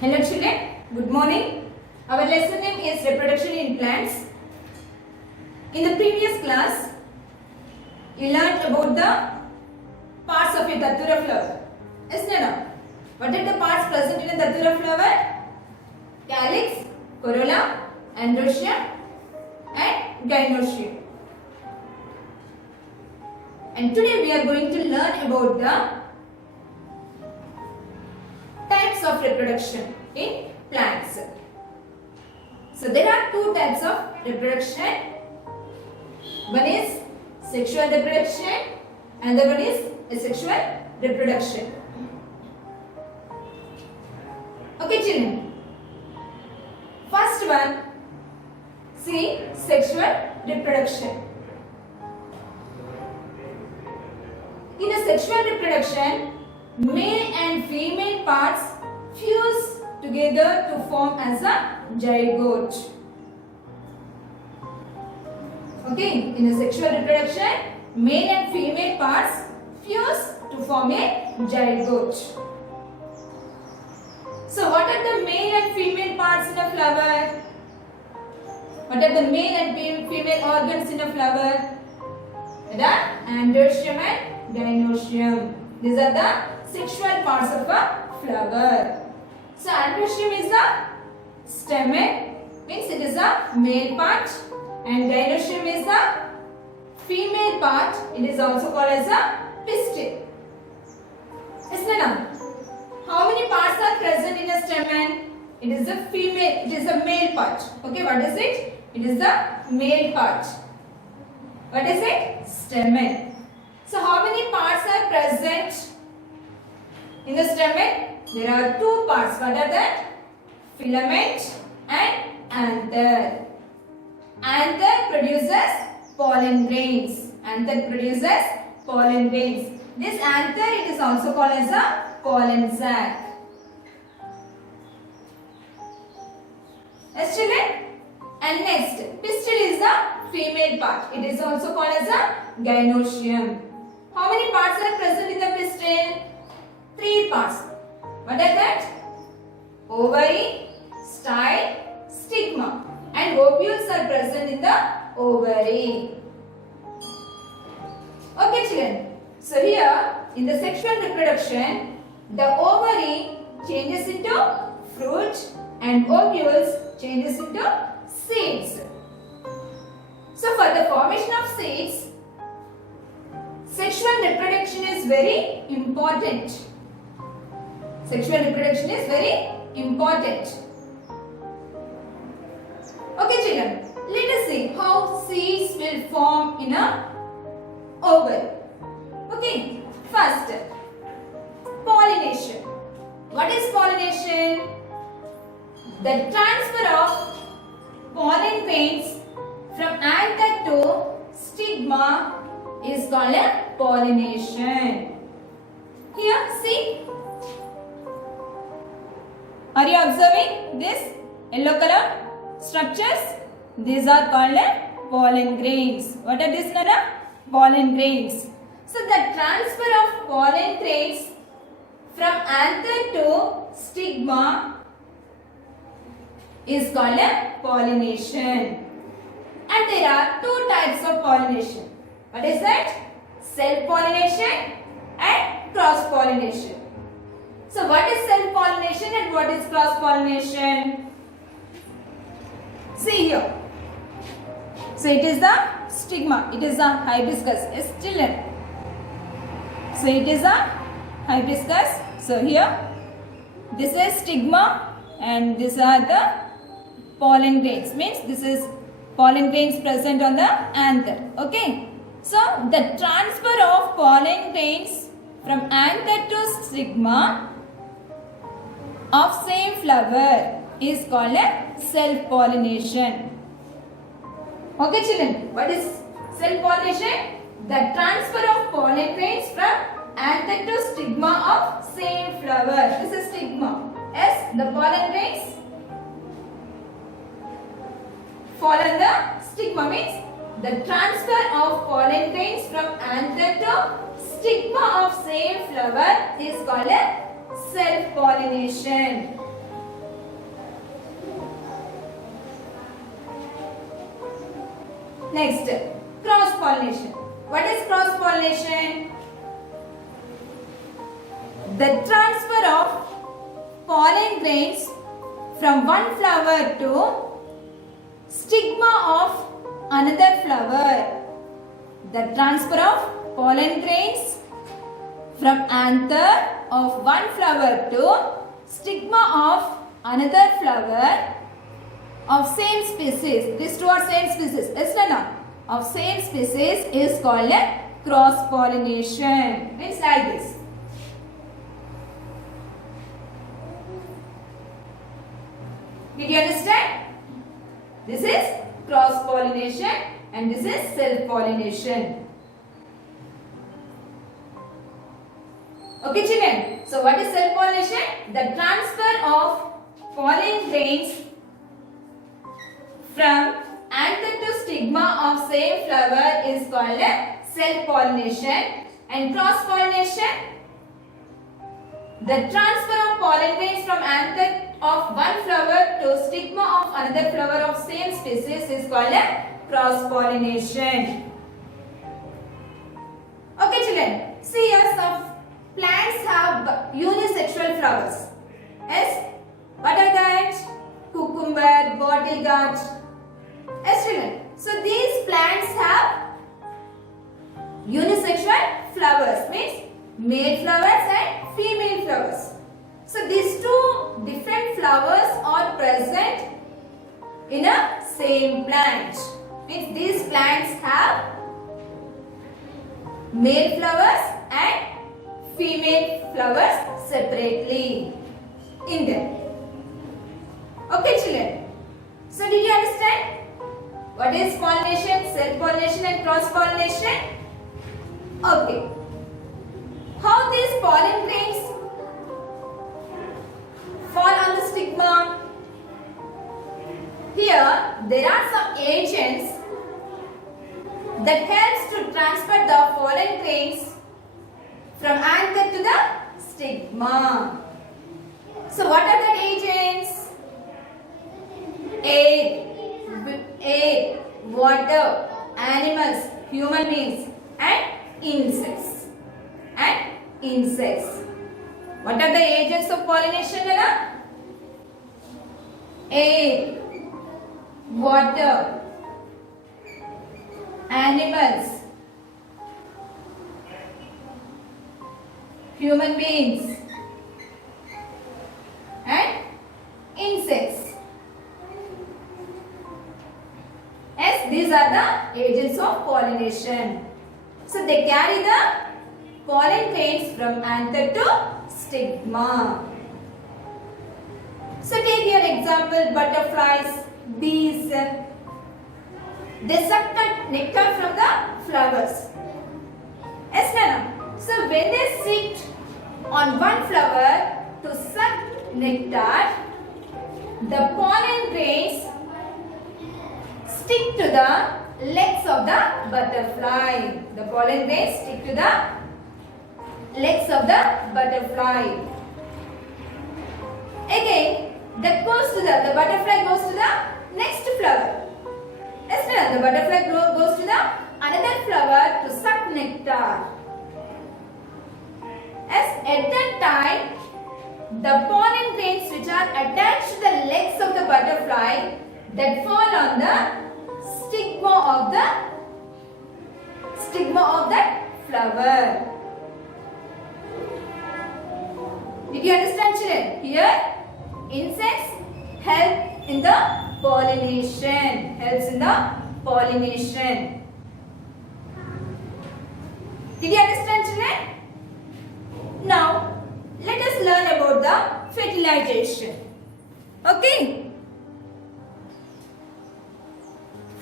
Hello children, good morning. Our lesson name is Reproduction in Plants. In the previous class, you learnt about the parts of a Datura flower. Isn't it? What are the parts present in a Datura flower? Calyx, corolla, androecium and gynoecium. And today we are going to learn about the types of reproduction in plants. So there are two types of reproduction. One is sexual reproduction and the one is asexual reproduction. Okay children. First one, see sexual reproduction. In a sexual reproduction, male and female parts fuse together to form as a zygote. Okay, in a sexual reproduction, male and female parts fuse to form a zygote. So, what are the male and female parts in a flower? What are the male and female organs in a flower? The androecium and gynoecium. These are the sexual parts of a flower. So androecium is the stamen, means it is a male part, and gynoecium is the female part. It is also called as a pistil. How many parts are present in a stamen? It is a female. It is a male part. Okay, what is it? It is the male part. What is it? Stamen. So how many parts are present in the stamen? There are two parts. What are that? Filament and anther. Anther produces pollen grains. Anther produces pollen grains. This anther, it is also called as a pollen sac. Yes children? And next, pistil is the female part. It is also called as a gynoecium. How many parts are present in the pistil? Three parts. What are that? Ovary, style, stigma. And ovules are present in the ovary. Okay children. So here, in the sexual reproduction, the ovary changes into fruit and ovules changes into seeds. So for the formation of seeds, sexual reproduction is very important. Sexual reproduction is very important. Okay children, let us see how seeds will form in a ovary. Okay, first, pollination. What is pollination? The transfer of pollen grains from anther to stigma is called a pollination. Here, see. Are you observing this yellow color structures? These are called pollen grains. What are these color? Pollen grains. So the transfer of pollen grains from anther to stigma is called a pollination. And there are two types of pollination. What is that? Self-pollination and cross-pollination. So what is self-pollination and what is cross-pollination? See here. So it is the stigma. It is a hibiscus. Yes, children. So it is a hibiscus. So here, this is stigma and these are the pollen grains. Means this is pollen grains present on the anther. Okay. So the transfer of pollen grains from anther to stigma of same flower is called a self-pollination. Okay children, what is self-pollination? The transfer of pollen grains from anther to stigma of same flower. This is stigma. Yes, the pollen grains fall on the stigma, means the transfer of pollen grains from anther to stigma of same flower is called a self-pollination. Next, cross pollination. What is cross pollination? The transfer of pollen grains from one flower to stigma of another flower. The transfer of pollen grains from anther of one flower to stigma of another flower of same species. These two are same species. Yes or no? Of same species is called a cross pollination. Means like this. Did you understand? This is cross pollination and this is self pollination. Okay children. So what is self pollination? The transfer of pollen grains from anther to stigma of same flower is called self pollination. And cross pollination, the transfer of pollen grains from anther of one flower to stigma of another flower of same species is called cross pollination. Okay children, see here some plants have unisexual flowers. Yes, what are that? Cucumber, bottle gourd. Yes children, so these plants have unisexual flowers, means male flowers and female flowers. So these two different flowers are present in a same plant. Means these plants have male flowers and female flowers separately in them. Okay children. So did you understand what is pollination, self-pollination and cross-pollination? Okay. How these pollen grains fall on the stigma? Here there are some agents that helps to transfer the pollen grains from anther to the stigma. So what are the agents? Air, water, animals, human beings and insects. What are the agents of pollination, Nana? Air, water, animals, human beings and insects. Yes, these are the agents of pollination. So they carry the pollen grains from anther to stigma. So take your example, butterflies, bees. They suck the nectar from the flowers. Yes, Nana? So when they sit on one flower to suck nectar, the pollen grains stick to the legs of the butterfly. The pollen grains stick to the legs of the butterfly. Again, that goes to the butterfly goes to the next flower. Yes, no, the butterfly goes to the another flower to suck nectar. Yes, at that time, the pollen grains which are attached to the legs of the butterfly that fall on the stigma of that flower. Did you understand, children? Here, insects help in the pollination. Did you understand, children? Now, let us learn about the fertilization. Okay?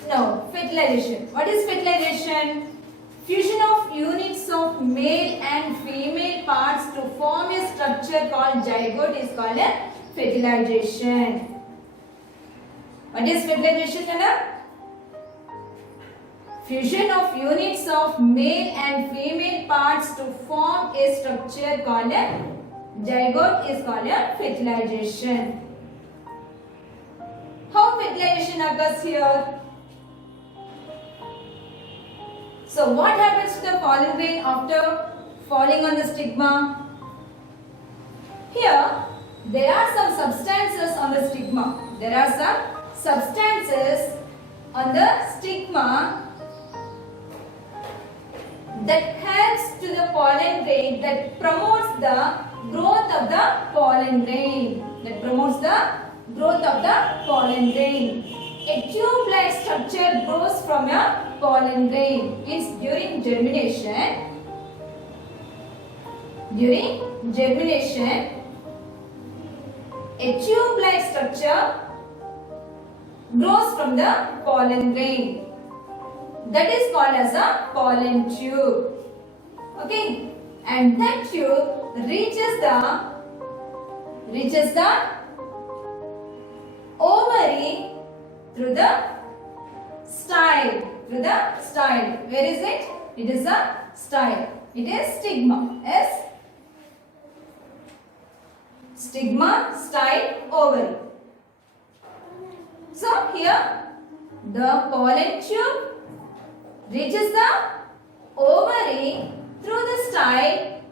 Now, fertilization. What is fertilization? Fusion of units of male and female parts to form a structure called zygote is called a fertilization. What is fertilization, Nana? Fusion of units of male and female parts to form a structure called a zygote is called a fertilization. How fertilization occurs here? So what happens to the pollen grain after falling on the stigma? Here there are some substances on the stigma. There are some substances on the stigma that helps to the pollen grain, that promotes the growth of the pollen grain. That promotes the growth of the pollen grain. A tube-like structure grows from a pollen grain. It's during germination. During germination, a tube-like structure grows from the pollen grain. That is called as a pollen tube. Okay, and that tube reaches the ovary through the style. Where is it? It is a style. It is stigma. Yes. Stigma, style, ovary. So here the pollen tube reaches the ovary through the style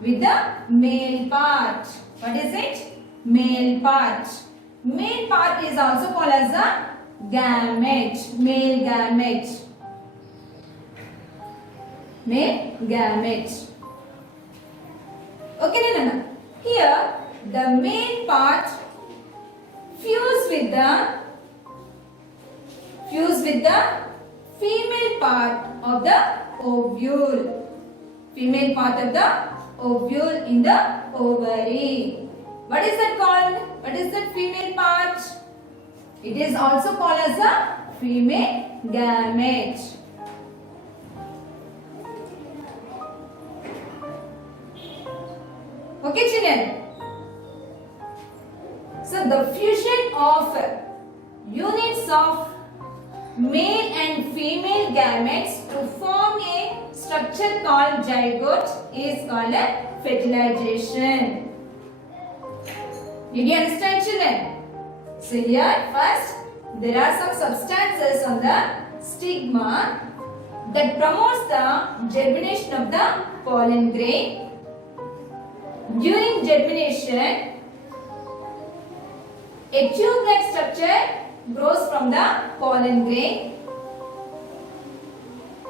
with the male part. What is it? Male part. Male part is also called as a gamete. Male gamete. Male gamete. Okay, Nana. Here the male part fuse with the female part of the ovule. Female part of the ovule in the ovary. What is that called? What is that female part? It is also called as a female gamete. Okay, children. So the fusion of units of male and female gametes to form a structure called zygote is called a fertilization. Did you understand, children? So here first there are some substances on the stigma that promotes the germination of the pollen grain. During germination, a tube-like structure grows from the pollen grain,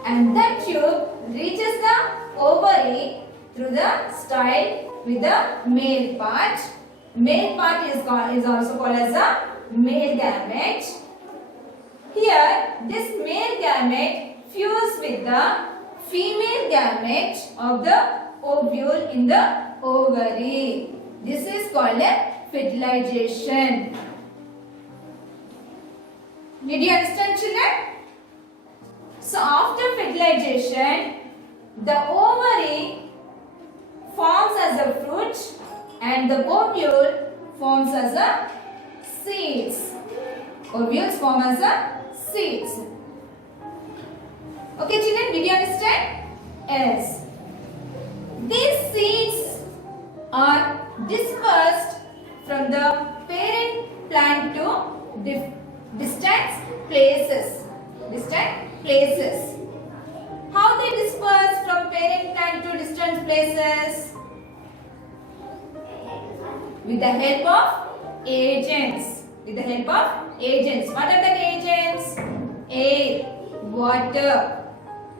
and that tube reaches the ovary through the style with the male part. Male part is also called as a male gamete. Here, this male gamete fuses with the female gamete of the ovule in the ovary. This is called a fertilization. Did you understand, children? So after fertilization, the ovary forms as a fruit and the ovule forms as a seeds. Ovules form as a seeds. Okay, children, did you understand? Yes. These seeds are dispersed from the parent plant to distant places. How they disperse from parent plant to distant places? With the help of agents. What are the agents? Air, water,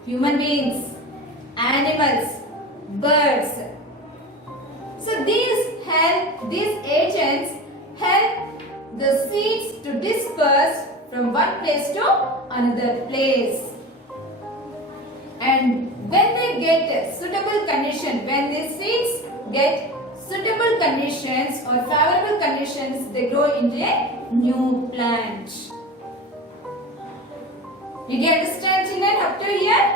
human beings, animals, birds. So these agents help the seeds to disperse from one place to another place. And when they get suitable condition, when the seeds get suitable conditions or favorable conditions, they grow into a new plant. Did you understand, children, up to here?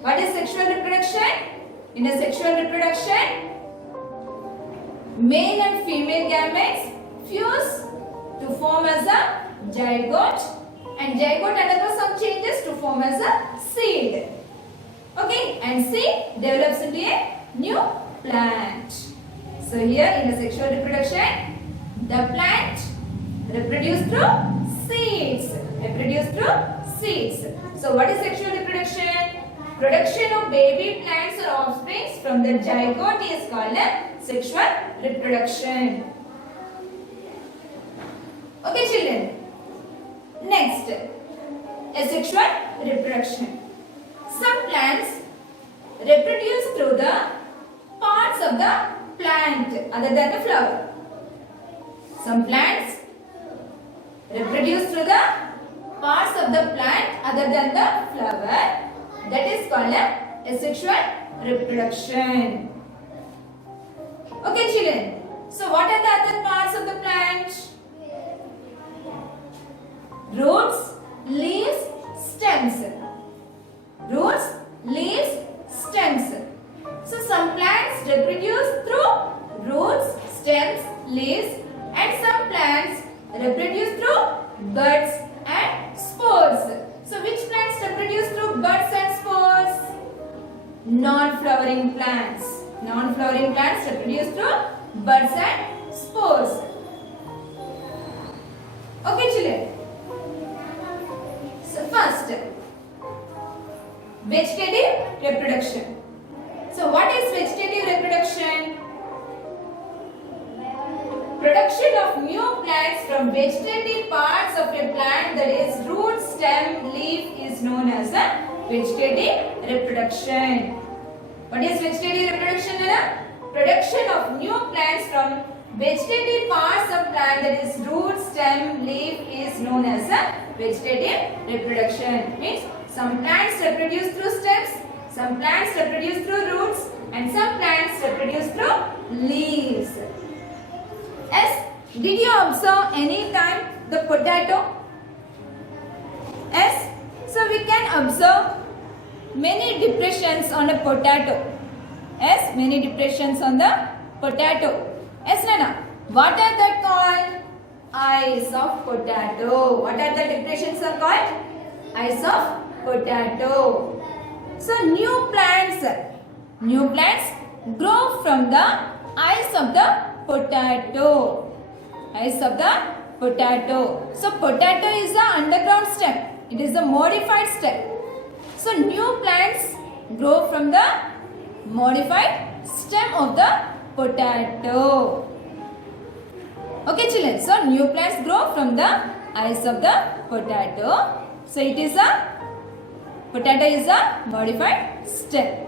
What is sexual reproduction? In a sexual reproduction, male and female gametes fuse to form as a zygote, and zygote undergoes some changes to form as a seed. Okay, and seed develops into a new plant. So here in the sexual reproduction, the plant reproduces through seeds. seeds. So what is sexual reproduction? Production of baby plants or offspring from the zygote is called sexual reproduction. Okay children. Next, asexual reproduction. Some plants reproduce through the parts of the plant other than the flower. Some plants reproduce through the parts of the plant other than the flower. That is called asexual reproduction. Okay children. So what are the other parts of the plant? Roots, leaves, stems. Roots, leaves, stems. So some plants reproduce through roots, stems, leaves, and some plants reproduce through buds and spores. So which plants reproduce through buds and spores? Non-flowering plants. Non-flowering plants reproduce through buds and spores. Okay children. So first, vegetative reproduction. So what is vegetative reproduction? Production of new plants from vegetative parts of a plant, that is root, stem, leaf, is known as a vegetative reproduction. What is vegetative reproduction, Nana? Production of new plants from vegetative parts of plant, that is root, stem, leaf, is known as a vegetative reproduction. Means some plants reproduce through stems, some plants reproduce through roots, and some plants reproduce through leaves. Yes, did you observe any time the potato? Yes, so we can observe many depressions on a potato. Yes, many depressions on the potato. Yes, Nana. What are that called? Eyes of potato. What are the depressions are called? Eyes of potato. So new plants grow from the eyes of the potato. Eyes of the potato. So potato is the underground stem. It is a modified stem. So new plants grow from the modified stem of the potato. Okay children. So new plants grow from the eyes of the potato. So it is a potato is a modified stem.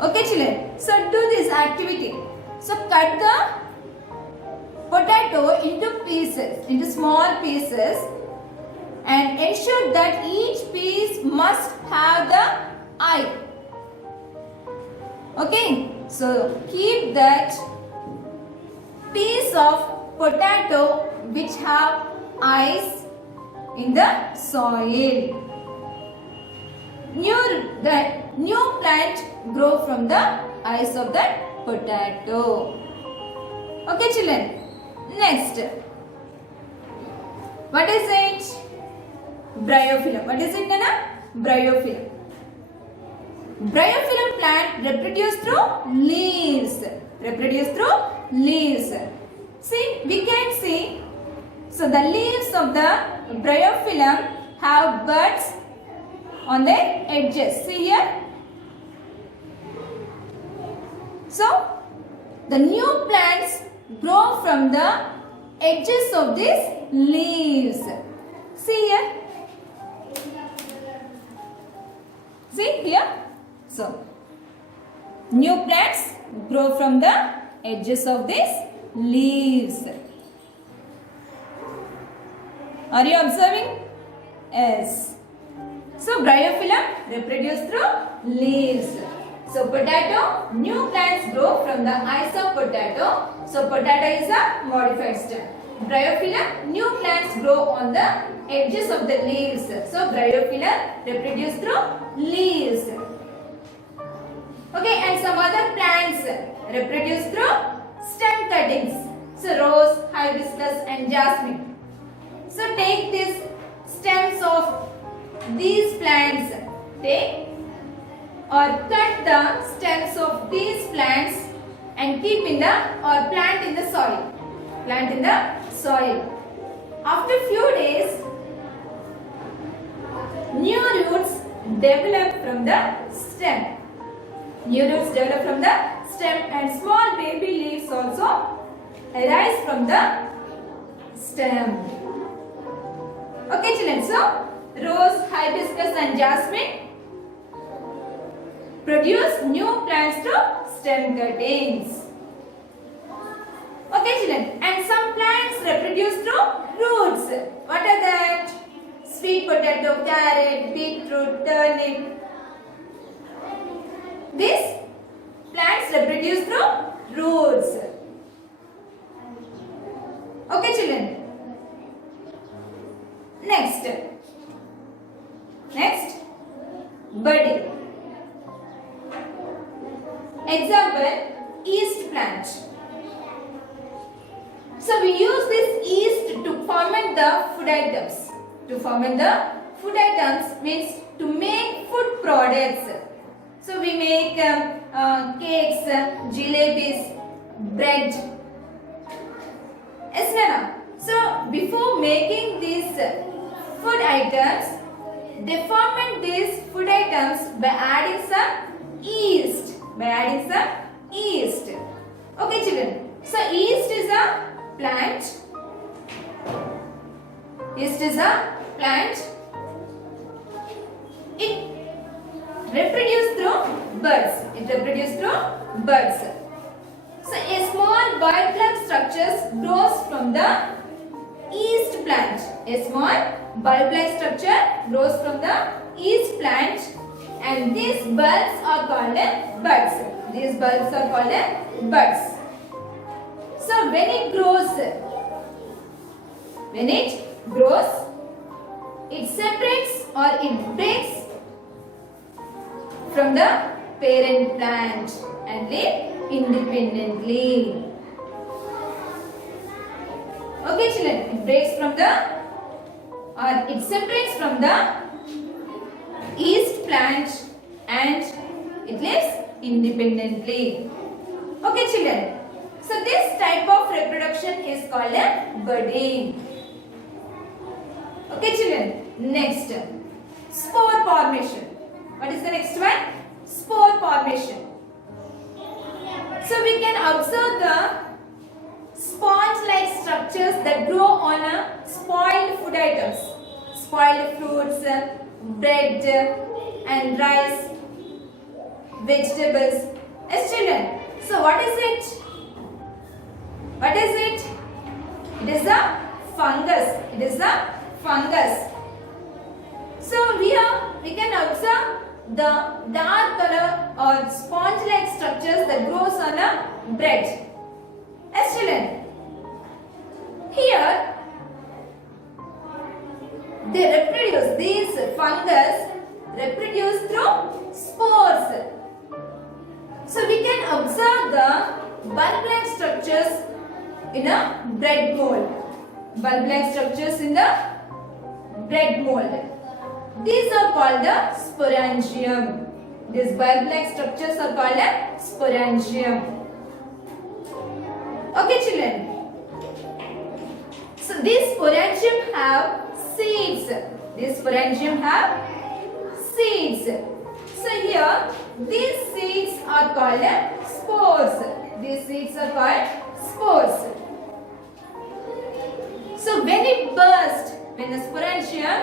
Okay children. So do this activity. So cut the potato into pieces, into small pieces, and ensure that each piece must have the eye. Okay. So keep that piece of potato which have eyes in the soil. New plant grow from the eyes of that potato. Okay children. Next. What is it? Bryophyllum. What is it, Nana? Bryophyllum. Bryophyllum plant reproduce through leaves. Reproduce through leaves. See, we can see. So the leaves of the bryophyllum have buds on their edges. See here. So the new plants grow from the edges of these leaves. See here. See here. So new plants grow from the edges of these leaves. Are you observing? Yes. So bryophyllum reproduce through leaves. So potato, new plants grow from the eyes of potato. So potato is a modified stem. Bryophyllum, new plants grow on the edges of the leaves. So bryophyllum reproduce through leaves. Okay, and some other plants reproduce through stem cuttings. So rose, hibiscus and jasmine. So take these stems of these plants. Take or cut the stems of these plants and keep in the or plant in the soil. Plant in the soil. After few days, new roots develop from the stem. New roots develop from the stem and small baby leaves also arise from the stem. Okay children, so rose, hibiscus and jasmine produce new plants to stem cuttings. Okay children, and some plants reproduce through roots. What are that? Sweet potato, carrot, beetroot, turnip. These plants reproduce through roots. Okay children. Next, budding. Example, yeast plant. So we use this yeast to ferment the food items. To ferment the food items means to make food products. So we make cakes, jalebis, bread. Yes, Nana. So before making these food items, they ferment these food items by adding some yeast. Okay, children. So yeast is a plant. Yeast is a plant. It reproduces through buds. So a small bulb-like structure grows from the yeast plant. A small bulb-like structure grows from the yeast plant, and these bulbs are called buds. So when it grows, it separates or it breaks from the parent plant and live independently. Okay children, it breaks from the or it separates from the yeast plant and it lives independently. Okay children, so this type of reproduction is called a budding. Okay children, next, spore formation. What is the next one? Spore formation. So we can observe the sponge-like structures that grow on spoiled food items. Spoiled fruits, bread and rice, vegetables. Yes children. So what is it? It is a fungus. So here we can observe the dark color or sponge-like structures that grows on a bread. Yes children. Here they reproduce, these fungus reproduce through spores. So we can observe the bulb-like structures in a bread mold. These are called the sporangium. These bulb-like structures are called a sporangium. Okay children. So these sporangium have seeds. So here these seeds are called spores. So when it bursts, when the sporangium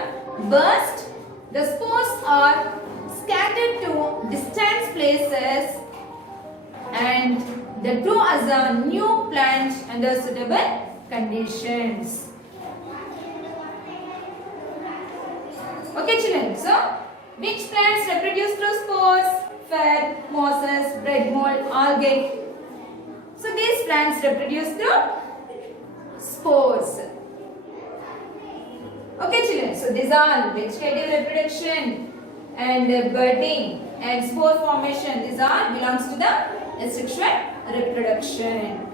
bursts, the spores are scattered to distant places and they grow as a new plant under suitable conditions. Okay children, so which plants reproduce through spores? Fat, mosses, bread mold, algae. So these plants reproduce through spores. Okay children, so these are vegetative reproduction and budding and spore formation. These are belongs to the asexual reproduction.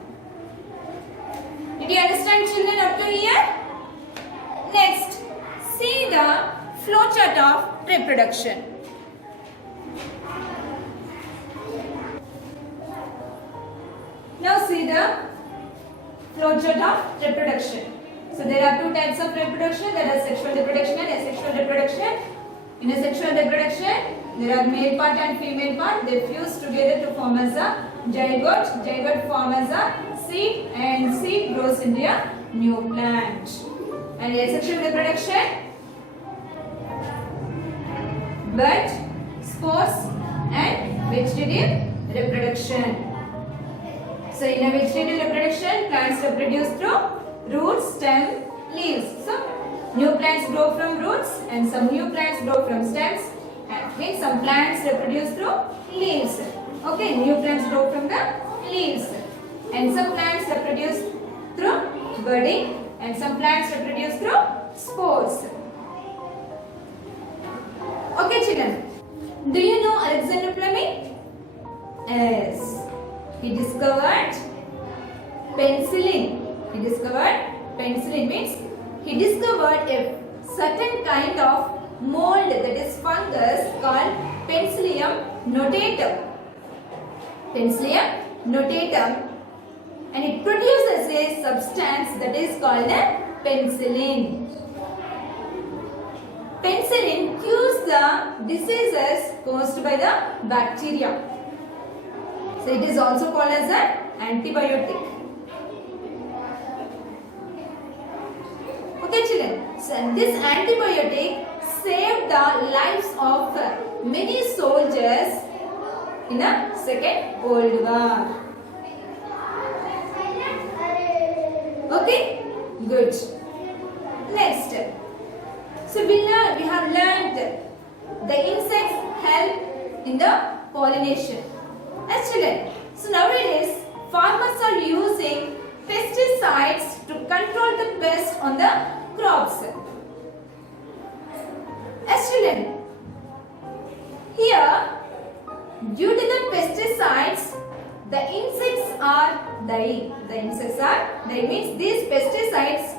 Did you understand children up to here? Next, see the flowchart of reproduction. Now see the flowchart of reproduction. So there are two types of reproduction. There are sexual reproduction and asexual reproduction. Unisexual reproduction, there are male part and female part. They fuse together to form as a zygote. Zygote form as a seed, and seed grows into a new plant. And asexual reproduction, bud, spores, and vegetative reproduction. So in a vegetative reproduction, plants reproduce through roots, stem, leaves. So new plants grow from roots and some new plants grow from stems. And means some plants reproduce through leaves. Okay, new plants grow from the leaves. And some plants reproduce through budding and some plants reproduce through spores. Okay children, do you know Alexander Fleming? Yes. He discovered penicillin. He discovered penicillin means he discovered a certain kind of mold, that is fungus, called Penicillium notatum. Penicillium notatum, and it produces a substance that is called a penicillin. Penicillin cures the diseases caused by the bacteria. So it is also called as an antibiotic. Okay children, so this antibiotic saved the lives of many soldiers in the Second World War. Okay, good. Next, so we have learned the insects help in the pollination. Children, so nowadays farmers are using pesticides to control the pest on the crops. Children, here due to the pesticides, the insects are dying. The insects are dying means these pesticides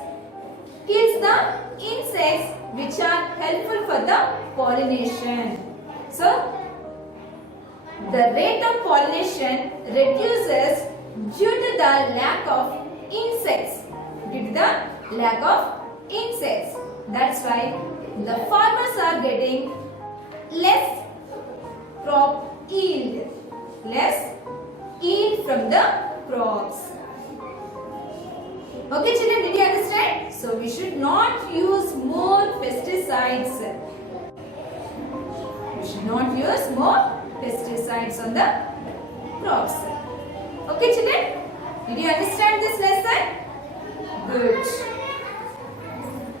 kills the insects which are helpful for the pollination. So the rate of pollination reduces due to the lack of insects. Due to the lack of insects. That's why the farmers are getting less crop yield. Less yield from the crops. Okay children, did you understand? So we should not use more pesticides. We should not use more pesticides on the crops. Okay children, did you understand this lesson?